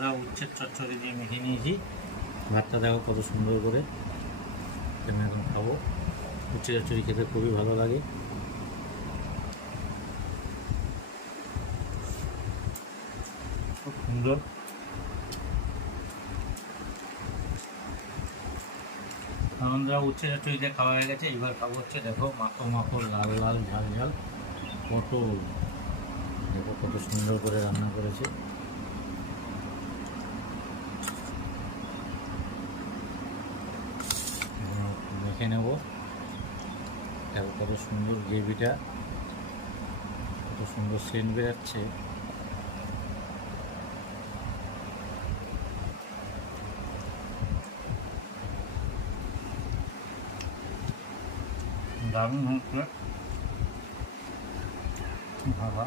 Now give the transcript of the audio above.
আমরা উচ্ছের চচ্চড়ি দিয়ে মেখে নিয়েছি। ভাতটা দেখো কত সুন্দর করে। আমি এখন খাবো। উচ্ছে চচ্চড়ি খেতে খুবই ভালো লাগে। খুব সুন্দর। বন্ধুরা উচ্ছে চচ্চড়িতে খাওয়া হয়ে গেছে। এবার খাবো হচ্ছে দেখো মাখো মাখো লাল লাল ঝাল ঝাল পটল। দেখো কত সুন্দর করে রান্না করেছে। মেখে নেব। দেখো কত সুন্দর গ্রেভিটা, কত সুন্দর সেন্ট বেরাচ্ছে। দারুণ হচ্ছে। বাবা